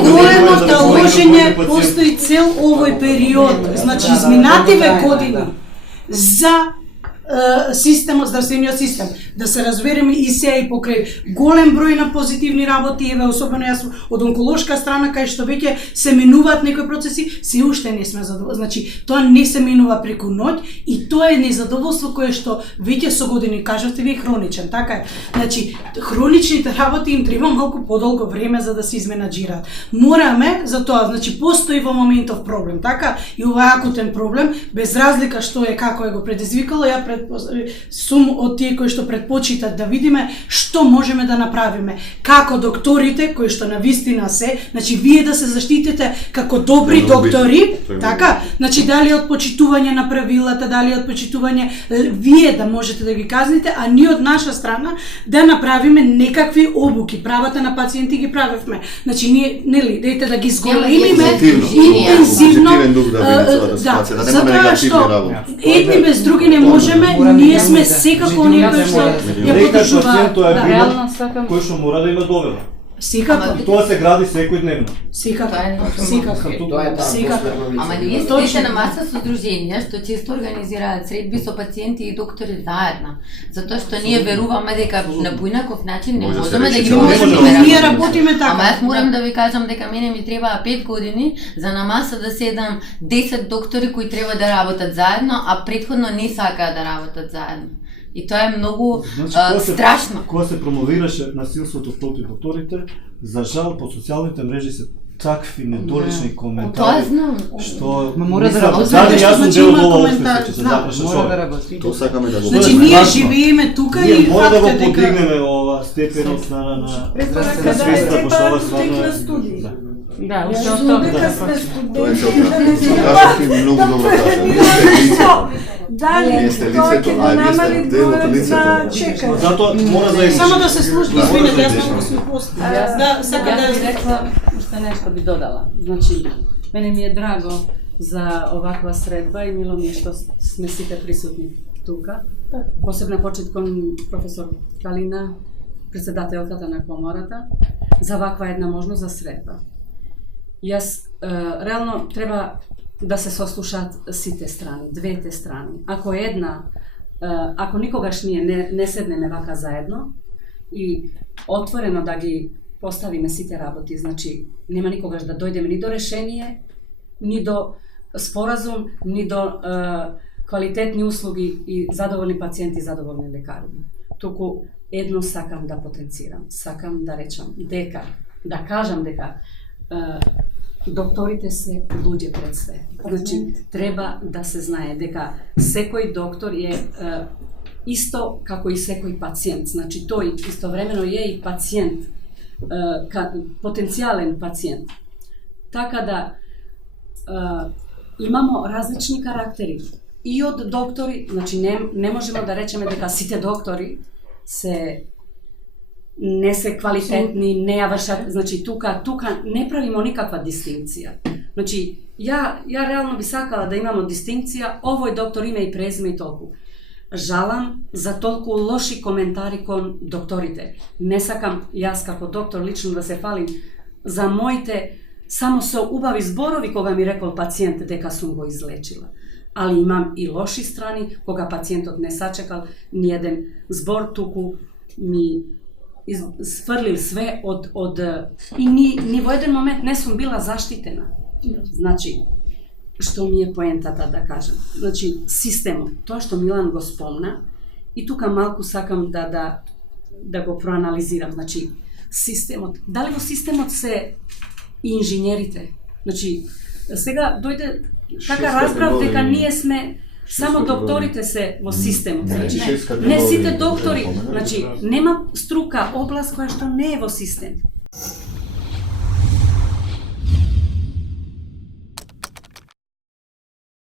Големо таложење постои цел овој период, значи изминативе години за системот, здравствениот систем, да се разбереме и сега и покрај голем број на позитивни работи, еве особено јас од онколошка страна кај што веќе се минуваат некои процеси, се уште не сме задоволни. Значи тоа не се минува преку ноќ и тоа е незадоволство кое што веќе со години, кажавте вие, хроничен, така е. Значи хроничните работи им треба малку подолго време за да се изменаџираат. Мораме за тоа, значи постои во моментов проблем, така и ова акутен проблем, без разлика што е како е го предизвикало, ја сум од тие кои што предпочитат да видиме што можеме да направиме, како докторите кои што навистина се, значи вие да се заштитите како добри доктори, така, значи дали од почитување на правилата, дали од почитување вие да можете да ги казните, а ние од наша страна да направиме некакви обуки, правата на пациенти ги правевме. Значи ние, нели, дете да ги зголемиме интензивно, да, затоа што едни без други не можеме. Ние сме секако оние кои што ја поддржуваат. Тоа е пример кој што мора да има довера. Секако. Тоа се гради секојдневно. Секако. Ама ние сте на маса со здруженија што често организираат средби со пациенти и доктори заедно. Затоа што ние веруваме дека на поинаков начин не можеме да ги можеме. Ние работиме така. Ама јас морам да ви кажам дека мене ми требаа 5 години за на маса да седам 10 доктори кои треба да работат заедно, а претходно не сакаат да работат заедно. И тоа е многу страшно. Кога се промовираше насилството против докторите, за жал по социјалните мрежи се такви недолични коментари. Тоа знам. Што мора да работи. Дали јас сум дел од ова коментар, општество, се запрашам Мора да работи. Тоа сакаме да го. Значи ние живееме тука и мора да го фактот е дека подигнеме ова степенот на свеста, пошто ова стварно. Да, уште од тоа. Тоа е кажавте многу добро кажа. Дали тоа ќе го намали бројот на чекање. Затоа мора да само да се слушне, извинете, јас малку сме пост. Да, сака да рекла уште нешто би додала. Значи, мене ми е драго за оваква средба и мило ми е што сме сите присутни тука. Посебна почит кон професор Калина, председателката на комората, за ваква една можност за средба. Јас реално треба да се сослушаат сите страни, двете страни. Ако никогаш ние не седнеме вака заедно и отворено да ги поставиме сите работи, значи нема никогаш да дојдеме ни до решение, ни до споразум, ни до квалитетни услуги и задоволни пациенти, задоволни лекари. Туку едно сакам да потенцирам, сакам да речам дека, да кажам дека докторите се луѓе пред све. Значи, треба да се знае дека секој доктор е исто како и секој пациент. Значи, тој истовремено е и пациент, потенцијален пациент. Така да имамо различни карактери. И од доктори, значи не можеме да речеме дека сите доктори не се квалитетни, не ја вршат, значи тука не правимо никаква дистинкција. Значи, ја реално би сакала да имамо дистинкција, овој доктор име и презиме и толку. Жалам за толку лоши коментари кон докторите. Не сакам јас како доктор лично да се фалим за моите само со убави зборови кога ми рекол пациент дека сум го излечила. Али имам и лоши страни кога пациентот не сачекал ни еден збор, туку ми сфрлил све и ни во еден момент не сум била заштитена. Значи, што ми е поентата да кажам? Значи, системот, тоа што Милан го спомна, и тука малку сакам да го проанализирам. Значи, системот, дали во системот се и инженерите? Значи, сега дојде така разбрав дека ние сме само докторите се во системот. Значи, не сите доктори, значи нема струка, област која што не е во систем.